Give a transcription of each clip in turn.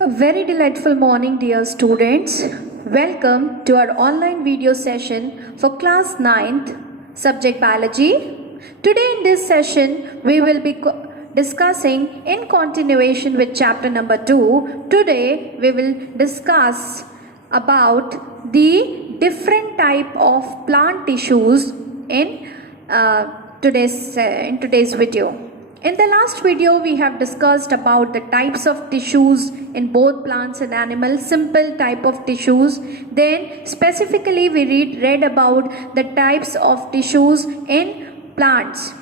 A very delightful morning, dear students. Welcome to our online video session for class 9th, subject biology. Today in this session, we will be discussing in continuation with chapter number 2. Today, we will discuss about the different type of plant tissues in today's video. In the last video, we have discussed about the types of tissues in both plants and animals, simple type of tissues. Then specifically we read about the types of tissues in plants.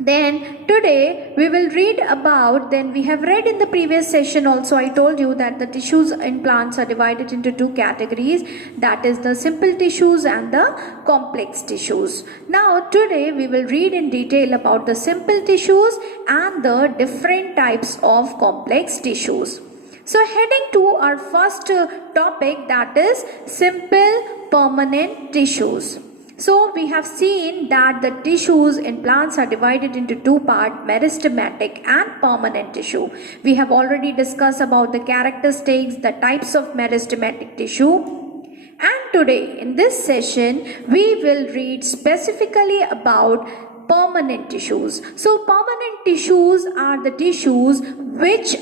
Then today we will read about, we have read in the previous session also, I told you that the tissues in plants are divided into two categories, that is the simple tissues and the complex tissues. Now today we will read in detail about the simple tissues and the different types of complex tissues. So heading to our first topic, that is simple permanent tissues. So we have seen that the tissues in plants are divided into two parts, meristematic and permanent tissue. We have already discussed about the characteristics, the types of meristematic tissue. And today in this session, we will read specifically about permanent tissues. So permanent tissues are the tissues which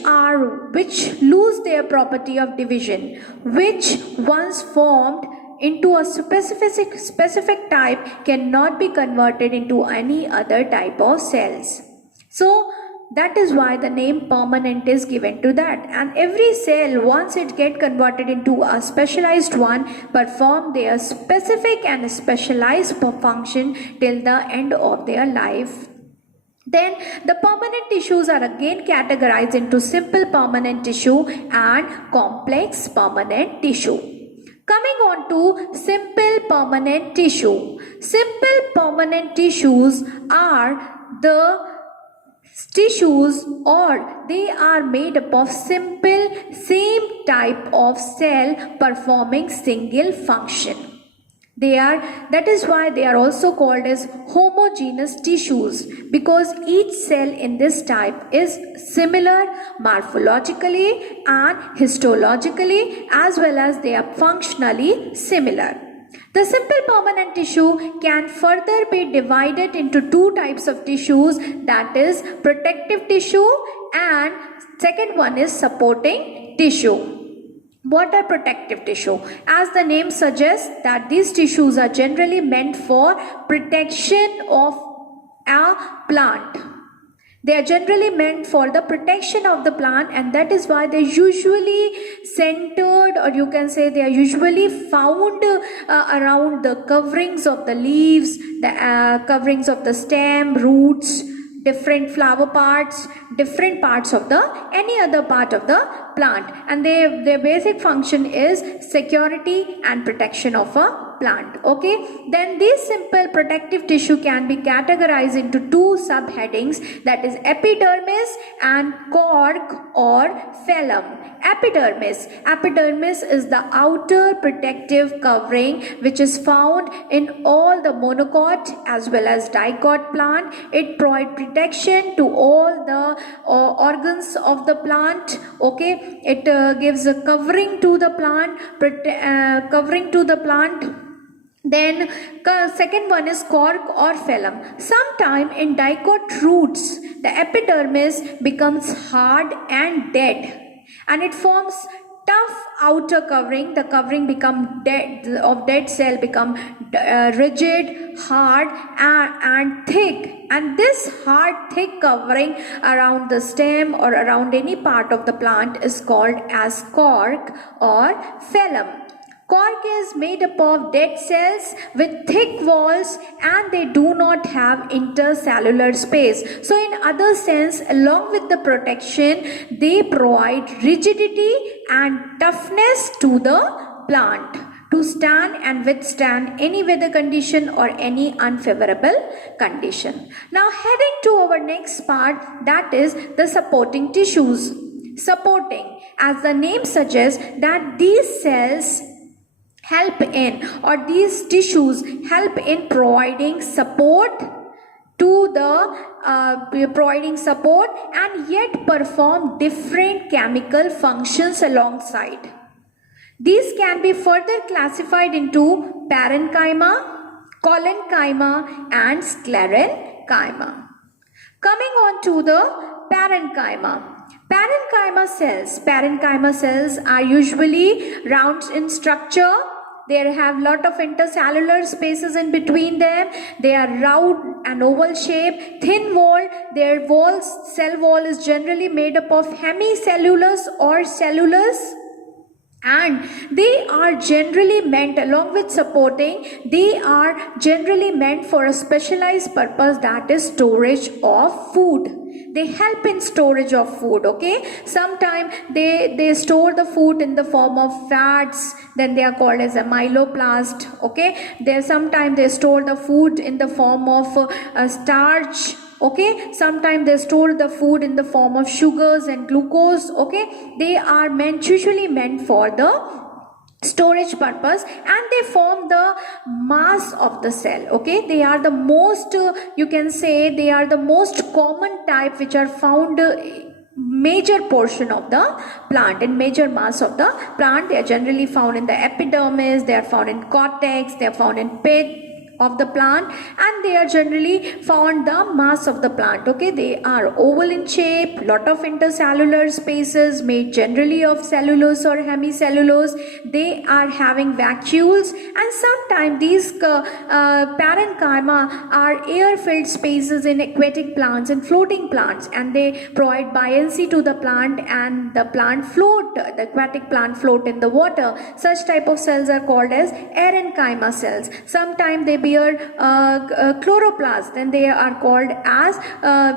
lose their property of division, which once formed into a specific type cannot be converted into any other type of cells. So that is why the name permanent is given to that. And every cell, once it get converted into a specialized one, perform their specific and specialized function till the end of their life. Then the permanent tissues are again categorized into simple permanent tissue and complex permanent tissue. Coming on to simple permanent tissue. Simple permanent tissues are the tissues, or they are made up of simple same type of cell performing single function. That is why they are also called as homogeneous tissues, because each cell in this type is similar morphologically and histologically, as well as they are functionally similar. The simple permanent tissue can further be divided into two types of tissues, that is protective tissue and second one is supporting tissue. What are protective tissue? As the name suggests, that these tissues are generally meant for protection of a plant. They are generally meant for the protection of the plant, and that is why they are usually centered, or you can say they are usually found around the coverings of the leaves, the coverings of the stem, roots, different flower parts, different parts of any other part of the plant, and their basic function is security and protection of a plant. Okay, then this simple protective tissue can be categorized into two subheadings, that is epidermis and cork or phloem. Epidermis is the outer protective covering which is found in all the monocot as well as dicot plant. It provides protection to all the organs of the plant. Okay, it gives a covering to the plant, Then second one is cork or phloem. Sometime in dicot roots, the epidermis becomes hard and dead, and it forms tough outer covering. The covering dead cell become rigid, hard and thick, and this hard thick covering around the stem or around any part of the plant is called as cork or phloem. Cork is made up of dead cells with thick walls, and they do not have intercellular space. So in other sense, along with the protection, they provide rigidity and toughness to the plant to stand and withstand any weather condition or any unfavorable condition. Now heading to our next part, that is the supporting tissues. Supporting, as the name suggests, that these cells help in, or these tissues help in providing support to the providing support and yet perform different chemical functions alongside. These can be further classified into parenchyma, collenchyma and sclerenchyma. Coming on to the parenchyma. Parenchyma cells are usually round in structure. They have lot of intercellular spaces in between them. They are round and oval shape, thin walled. Their cell wall is generally made up of hemicellulose or cellulose. And they are generally meant, along with supporting, they are generally meant for a specialized purpose, that is storage of food. They help in storage of food. Okay, sometimes they store the food in the form of fats, then they are called as a myeloplast. Okay, sometimes they store the food in the form of starch. Okay, sometimes they store the food in the form of sugars and glucose. Okay, they are usually meant for the storage purpose, and they form the mass of the cell. Okay, they are the most you can say they are the most common type which are found major portion of the plant, in major mass of the plant. They are generally found in the epidermis, they are found in cortex, they are found in pith of the plant, and they are generally found the mass of the plant. Okay, they are oval in shape, lot of intercellular spaces made generally of cellulose or hemicellulose. They are having vacuoles, and sometimes these parenchyma are air-filled spaces in aquatic plants and floating plants, and they provide buoyancy to the plant, and the plant float, the aquatic plant float in the water. Such type of cells are called as parenchyma cells. Sometimes they bear chloroplast, then they are called as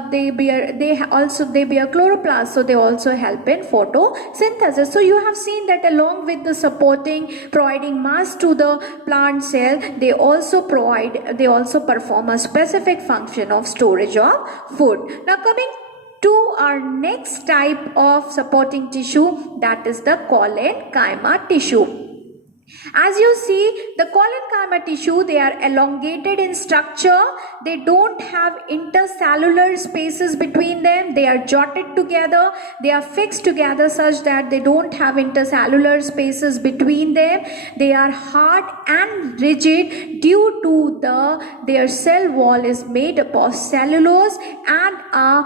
they bear chloroplast, so they also help in photosynthesis. So you have seen that along with the providing mass to the plant cell, they also perform a specific function of storage of food. Now coming to our next type of supporting tissue, that is the collenchyma tissue. As you see, the collenchyma tissue, they are elongated in structure. They don't have intercellular spaces between them. They are jotted together. They are fixed together such that they don't have intercellular spaces between them. They are hard and rigid due to their cell wall is made up of cellulose and a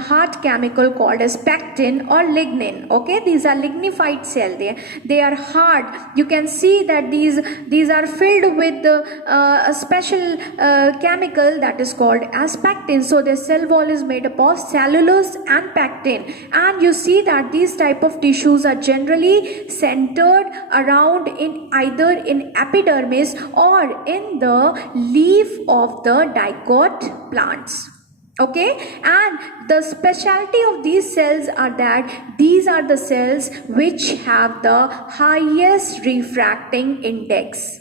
hard chemical called as pectin or lignin. Okay, these are lignified cells. They are hard. You can see that these are filled with a special chemical that is called as pectin. So the cell wall is made up of cellulose and pectin, and you see that these type of tissues are generally centered around in either in epidermis or in the leaf of the dicot plants. Okay, and the specialty of these cells are that these are the cells which have the highest refracting index.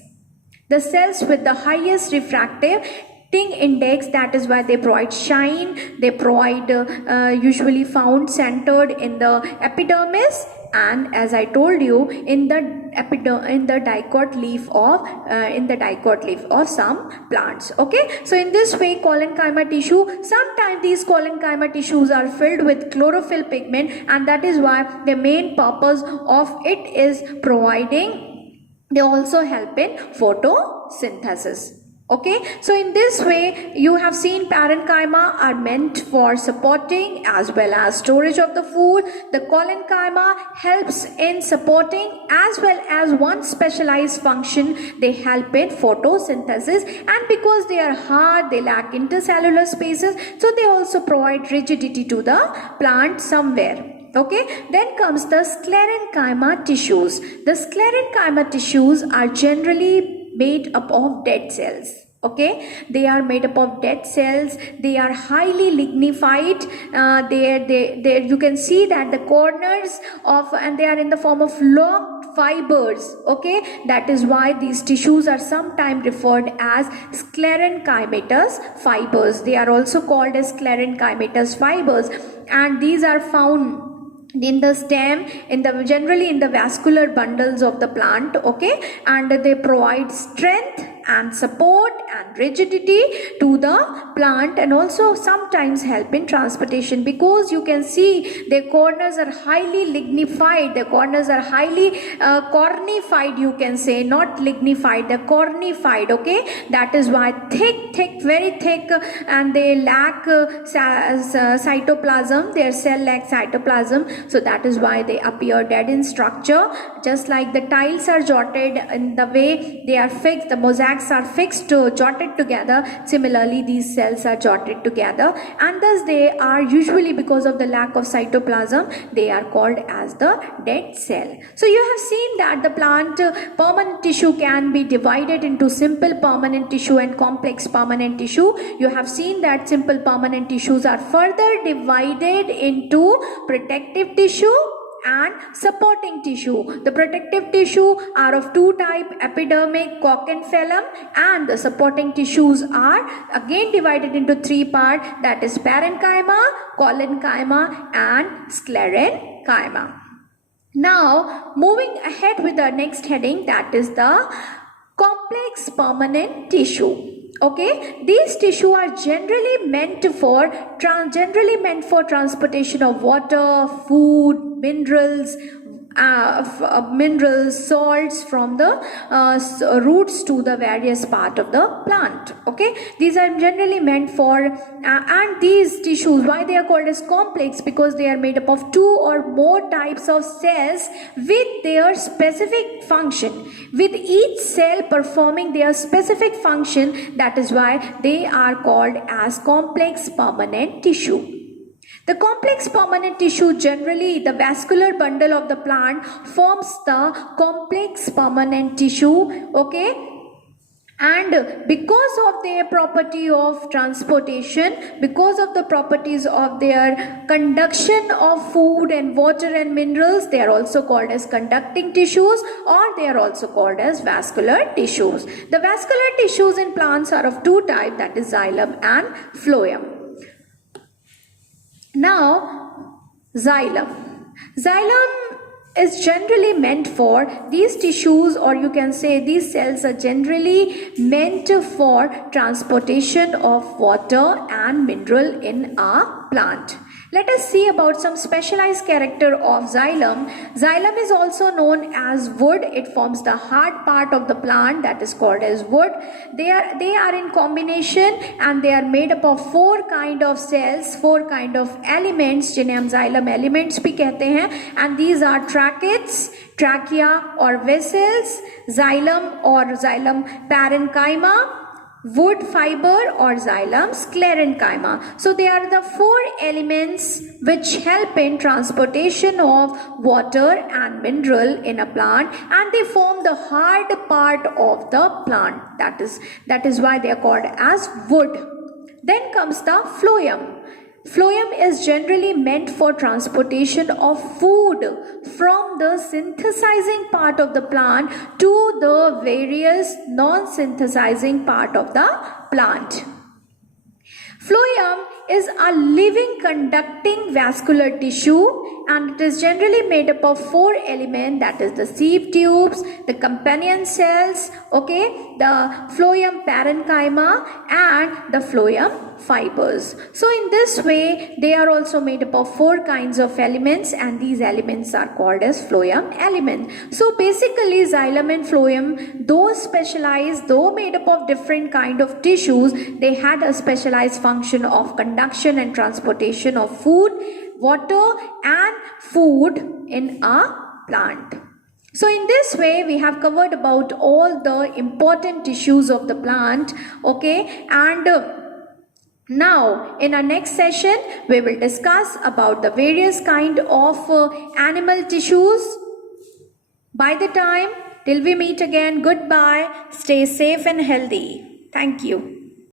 The cells with the highest refracting index, that is why they provide shine. They provide usually found centered in the epidermis, and as I told you, in the dicot leaf of some plants. Okay, so in this way, collenchyma tissue, sometimes these collenchyma tissues are filled with chlorophyll pigment, and that is why the main purpose of it is providing, they also help in photosynthesis. Okay, so in this way you have seen parenchyma are meant for supporting as well as storage of the food. The collenchyma helps in supporting as well as one specialized function, they help in photosynthesis, and because they are hard, they lack intercellular spaces, so they also provide rigidity to the plant somewhere. Okay, then comes the sclerenchyma tissues. The sclerenchyma tissues are generally made up of dead cells. Okay, they are made up of dead cells. They are highly lignified. You can see that the corners of, and they are in the form of long fibers. Okay, that is why these tissues are sometimes referred as sclerenchymatous fibers. They are also called as sclerenchymatous fibers, and these are found in the stem, generally in the vascular bundles of the plant. Okay, and they provide strength and support and rigidity to the plant, and also sometimes help in transportation, because you can see their corners are highly lignified, the corners are highly cornified, you can say, not lignified, they're cornified. Okay, that is why thick, very thick, and they lack cytoplasm, their cell lacks cytoplasm, so that is why they appear dead in structure. Just like the tiles are jotted in the way they are fixed, the mosaics are fixed jotted together, similarly these cells are jotted together, and thus they are usually, because of the lack of cytoplasm, they are called as the dead cell. So you have seen that the plant permanent tissue can be divided into simple permanent tissue and complex permanent tissue. You have seen that simple permanent tissues are further divided into protective tissue and supporting tissue. The protective tissue are of two types, epidermic, Cork and Phloem, and the supporting tissues are again divided into three parts, that is parenchyma, collenchyma and sclerenchyma. Now moving ahead with the next heading, that is the complex permanent tissue. Okay, these tissue are generally meant for transportation of water, food, minerals, salts from the roots to the various part of the plant. Okay, these are generally meant for and these tissues, why they are called as complex, because they are made up of two or more types of cells with their specific function, with each cell performing their specific function. That is why they are called as complex permanent tissue. The complex permanent tissue, generally the vascular bundle of the plant, forms the complex permanent tissue. Okay, and because of their property of transportation, because of the properties of their conduction of food and water and minerals, they are also called as conducting tissues, or they are also called as vascular tissues. The vascular tissues in plants are of two types, that is xylem and phloem. Now, xylem is generally meant for these tissues, or you can say these cells are generally meant for transportation of water and mineral in a plant. Let us see about some specialized character of xylem. Xylem is also known as wood. It forms the hard part of the plant, that is called as wood. They are in combination, and they are made up of four kind of cells, four kind of elements, जिन्हें हम xylem elements भी कहते हैं, and these are tracheids, trachea or vessels, xylem or xylem parenchyma, wood fiber or xylem sclerenchyma. So they are the four elements which help in transportation of water and mineral in a plant, and they form the hard part of the plant. That is why they are called as wood. Then comes the phloem. Phloem is generally meant for transportation of food from the synthesizing part of the plant to the various non-synthesizing part of the plant. Phloem is a living conducting vascular tissue, and it is generally made up of four elements, that is the sieve tubes, the companion cells, okay, the phloem parenchyma and the phloem fibers. So in this way they are also made up of four kinds of elements, and these elements are called as phloem elements. So basically xylem and phloem, though specialized, though made up of different kind of tissues, they had a specialized function of conduction and transportation of food, water and food in a plant. So in this way we have covered about all the important tissues of the plant. Okay, and now in our next session we will discuss about the various kind of animal tissues. By the time till we meet again, goodbye, stay safe and healthy. Thank you.